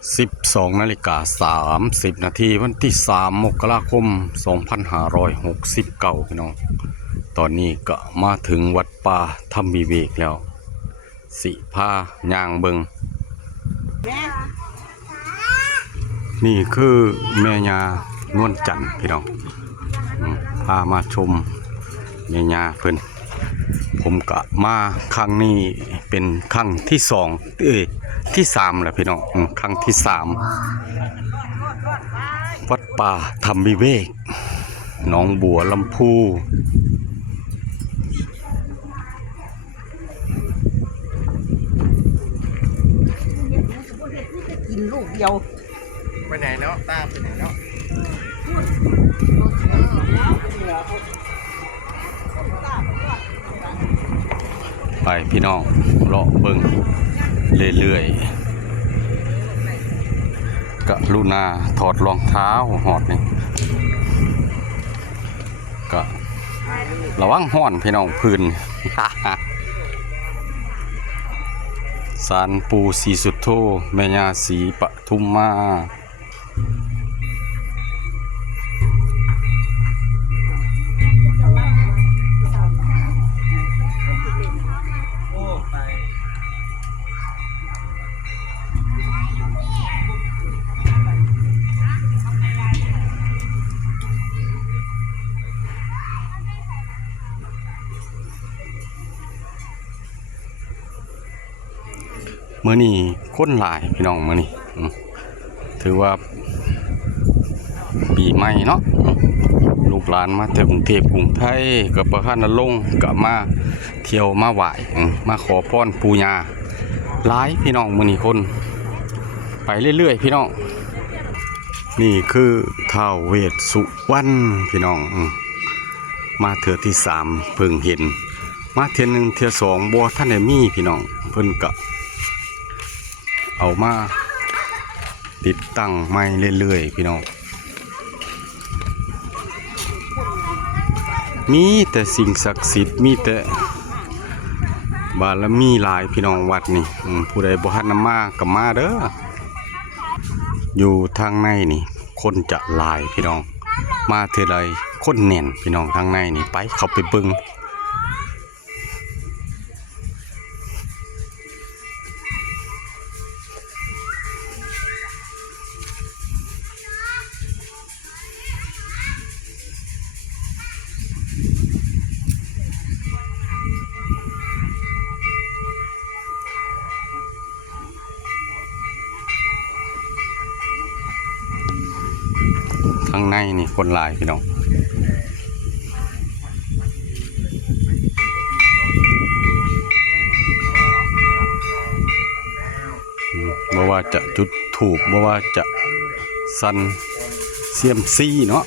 12:30 น.วันที่3 มกราคม 2569พี่น้องตอนนี้ก็มาถึงวัดป่าธรรมวิเวกแล้วสิพาย่างเบิงนี่คือแม่ย่านวลจันทร์พี่น้องพามาชมแม่ย่าเพิ่นผมก็มาครั้งนี้เป็นครั้งที่ที่3แล้วพี่น้องครั้งที่3วัดป่าธรรมวิเวกหนองบัวลำพูกินลูกเดียวไปไหนเนาะตาไปไหนเนาะไปพี่น้องเลาะเบิ่งเรื่อยๆกรุณาถอดรองเท้าหอดนี่ก็ระวังห้อนพี่น้องพื้น ศาลปู่ศรีสุโธแม่ย่าศรีปทุมมามื้อนี้คนหลายพี่น้องมื้อนี้ถือว่าปีใหม่เนาะลูกหลานมาจากกรุงเทพกรุงไทยกับประธานลงก็มาเที่ยวมาไหว้มาขอพรปู่ย่าหลายพี่น้องมื้อนี้คนไปเรื่อยๆพี่น้องนี่คือท้าวเวสสุวรรณพี่น้องมาเทื่อที่3เพิ่งเห็นมาเทื่อ1เทื่อ2บ่ทันได้มีพี่น้องเพิ่นก็เอามาติดตั้งใหม่เรื่อยๆพี่น้องมีแต่สิ่งศักดิ์สิทธิ์มีแต่บารมีหลายพี่น้องวัดนี่ผู้ใดบ่ทันนำมาก็มาเด้ออยู่ทางในนี่คนจะหลายพี่น้องมาเท่าใดคนแน่นพี่น้องทางในนี่ไปเข้าไปเบิ่งข้างในนี่คนหลายพี่น้องบ่ว่าจะจุดธูปบ่ว่าจะสั่นเซียมซี่เนาะ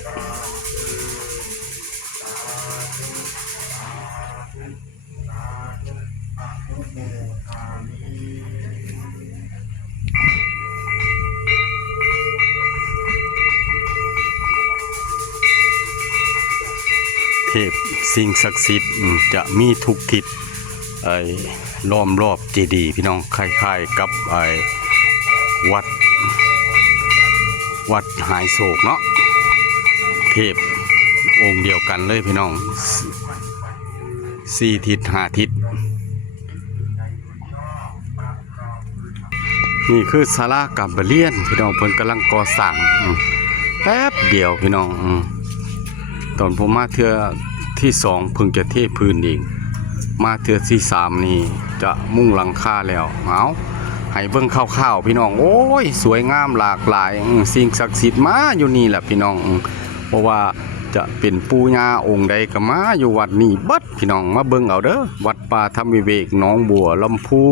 เทพสิ่งศักดิ์สิทธิ์จะมีทุกทิศล้อมรอบเจดีย์พี่น้องคล้ายๆกับวัดหายโศกเนาะเทพองค์เดียวกันเลยพี่น้อง4 ทิศ 5 ทิศนี่คือศาลากัมเลียนพี่น้องเพิ่นกำลังก่อสร้างแป๊บเดียวพี่น้องตอนผมมาเทื่อที่2เพิ่งจะเทพื้นเองมาเทื่อที่3นี่จะมุ่งหลังคาแล้วเอาให้เบิ่งคร่าวๆพี่น้องโอ้ยสวยงามหลากหลายสิ่งศักดิ์สิทธิ์มาอยู่นี่แหละพี่น้องเพราะว่าจะเป็นปู่ย่าองค์ใดก็มาอยู่วัดนี้เบิดพี่น้องมาเบิ่งเอาเด้อวัดป่าธรรมวิเวกหนองบัวลำพู